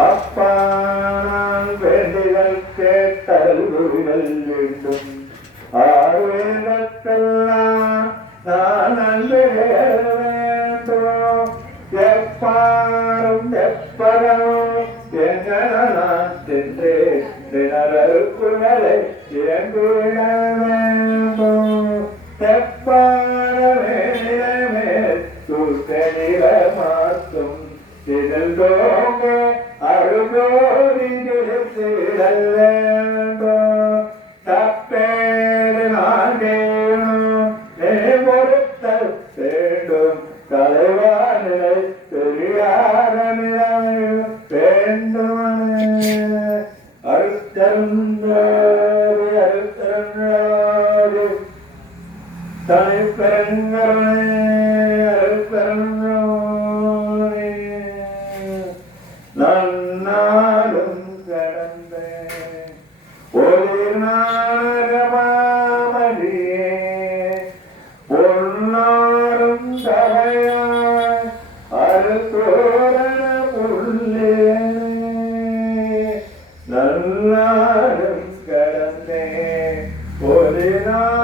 அப்பா நான் வேண்டுதல் கேட்டல்கள் வேண்டும் ஆவேதற்கெல்லாம் நான் நன்றி வேண்டும் எப்பாரும் எப்பரம் எங்களான் சென்று திணறற்குகளை இறங்கிட வேண்டும் எப்பாரமே தூக்கணில மாற்றும் திடல் தோங்க அழுகோரிந்திருத்திடல் வேண்டும் தப்பேறு நான் வேணும் பொருத்தல் வேண்டும் தலைவானிலை பெரியார வேண்டும் அழுத்தருந்தோடு தனிப்பெருங்கருணை அழுத்தருந்தோடு நன்னாலும் கடந்த ஒரு நாகமாமதியே பொன்னாரும் தவையாய் அறுத்தோரண புள்ளே நன்னாலும் கடந்தே ஒரு நாள்